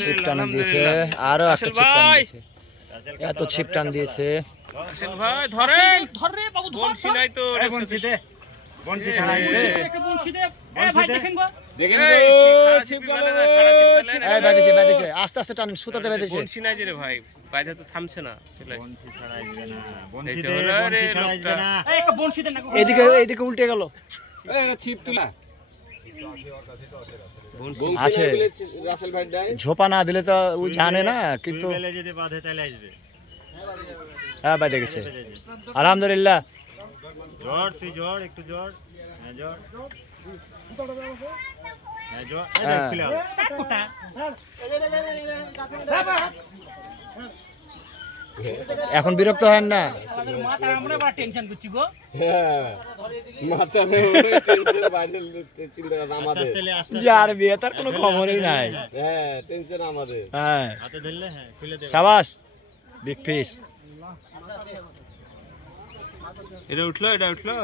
ছিপ টান দিয়েছে, আরো একটা ছিপ টান দিয়েছে, এত ছিপ টান দিয়েছে। ভাই ধরেন, ধরে বাবু বলছি নাই তো বলছিতে বলছি ছাড়াই দে একটা বলছিতে এ ভাই দেখেন গো দেখেন গো ছিপ গেল রে, এই বেঁধেছে বেঁধেছে, আস্তে আস্তে টান, সুতাতে বেঁধেছে। বলছি নাই রে ভাই, বাইরে তো থামছে না, চলে বলছি ছাড়াই দিবে না, বলছি দে বলছি ছাড়াই দিবে না। এই একটা বলছিতে না, এইদিকে এইদিকে উল্টে গেল। এই এটা ছিপ তুলা আছে, রাসেল ভাই দাই ঝোপা না দিলে তো ও জানে না, কিন্তু বেলে যদি বাঁধে তাহলে আসবে। হ্যাঁ বেঁধে গেছে, আলহামদুলিল্লাহ। জোর তুই জোর, একটু জোর, হ্যাঁ জোর, হ্যাঁ জোর, এই দেখ হ্যাঁ। খিলাও টাকুটা এখন বিরক্ত হয় না? মাথা আমরা বড় টেনশন করছি গো। হ্যাঁ মাথা নেই টেনশন বাইরে চিন্তা আমাদের, আস্তে আস্তে যার বিয়ে তার কোনো খবরই নাই। হ্যাঁ টেনশন আমাদের। হ্যাঁ হাতে ধরলে হ্যাঁ খুলে দে। শাবাশ, বিগ ফিশ। এটা উঠলো, এটা উঠলো,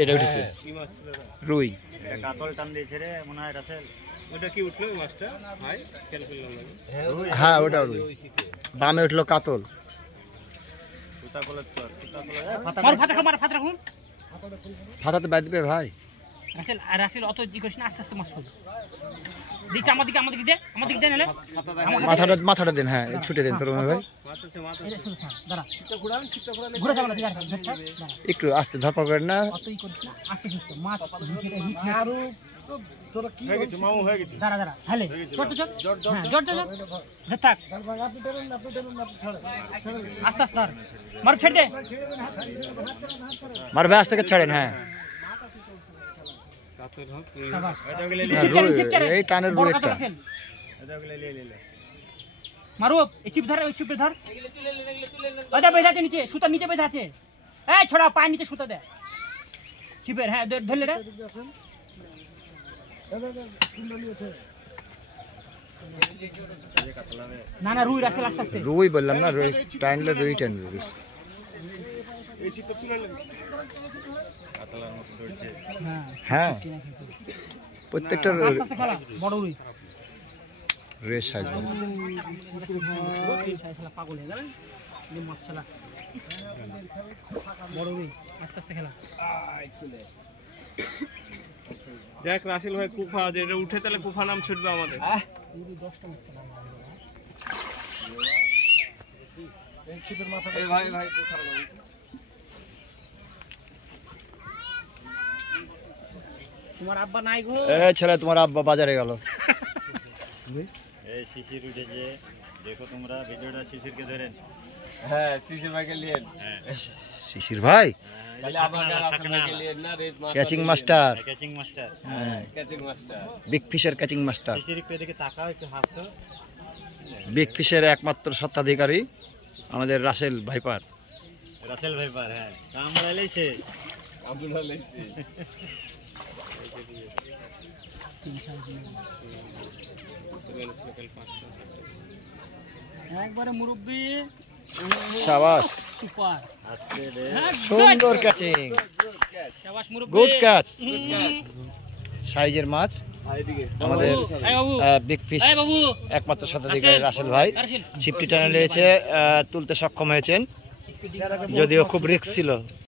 এটা উঠেছে কি মাছ ছিল এটা? রুই। এটা কাতল টান দিয়েছে রে মনে হয় রাসেল। ওটা কি উঠলো এই মাছটা ভাই, খেয়াল করলাম না। হ্যাঁ ওটা রুই, বামে উঠলো কাতল। সুতা কলে তো সুতা কলে ফাটা মার ফাটা মার ফাটা রাখুন। ফাটাতে বাঁধবে ভাই। রাসেল আর রাসেল অত ই করিস না, আস্তে আস্তে মাছ করবে। দিকটা আমাদিকে আমাদিকে দে, আমাদিকে দে নালে মাথাটা দেন, হ্যাঁ ছুটে দেন তোর ভাই। এই শুধু থাম দাঁড়া, ছিপটা ঘোরান, ছিপটা ঘোরালে ঘুরে যাবে না, ঠিক আছে দাঁড়া একটু আস্তে ধরপড় করেন না। অত ই করিস না, আস্তে আস্তে মাছ আরো তোরা কি হয়ে গেছে মামু হয়ে গেছে। দাঁড়া দাঁড়া হেলে চট চট হ্যাঁ জট জট ধর থাক আস্তে আস্তে ধর, মার ছেড়ে দে। মারবে আস্তে থেকে ছাড়েন। হ্যাঁ শাবাশ। এটা গলে এই চিপ চারেন, চিপ চারেন। এই টানের বড় রুইটা। কাতল রাসেল। এটা গলে লে মারো এই চিপ ধর, ওই চিপে ধর। ওটা বেঁধে আছে নিচে, সুতার নিচে বেঁধে আছে। এই ছোড়া পায়ের নিচে সুতা দে চিপের, হ্যাঁ ধরলে রে। না না রুই রাসেল আস্তে আস্তে। রুই বললাম না, রুই টানলে রুই টানবে। কাতলার মতো ধরছে। হ্যাঁ হ্যাঁ প্রত্যেকটা আস্তে আস্তে খেলা, বড় রুই। Race size. পাগল হয়ে গেলেন মাছ ছাড়া, বড় রুই আস্তে আস্তে খেলা। দেখ রাসেল ভাই কুফা যেটা উঠে তাহলে কুফা নাম ছুটবে আমাদের। এই ভাই ভাই তো খারাপ হবে। তোমার আব্বা নাই গো। এ ছেলে, তোমার আব্বা বাজারে গেল। এই শিশির উঠেছে, দেখো তোমরা ভিডিওটা শিশিরকে ধরেন। হ্যাঁ শিশির ভাইকে লিয়েন, শিশির ভাই তাহলে আমাকে রাসেল ভাইকে লিয়েন না, রেড মাছ ক্যাচিং মাস্টার, ক্যাচিং মাস্টার, হ্যাঁ ক্যাচিং মাস্টার। বিগ ফিশের ক্যাচিং মাস্টার। শিশির পে দিকে তাকাও, একটু হাসো। বিগ ফিশের একমাত্র স্বত্বাধিকারী আমাদের রাসেল ভাইপার। রাসেল ভাইপার, হ্যাঁ কামড়া লেছে। আমরা লাইছি একবারে মুরব্বি শাবাশ, সুপার, আস্তে রে সুন্দর ক্যাচিং, শাবাশ মুরব্বি, গুড ক্যাচ। সাইজের মাছ এইদিকে আমাদের এই বাবু, বিগ ফিশ এই বাবু একমাত্র স্বত্বাধিকারী রাসেল ভাই। রাসেল ছিপটি টানে নিয়েছে, তুলতে সক্ষম হয়েছেন, যদিও খুব রিস্ক ছিল।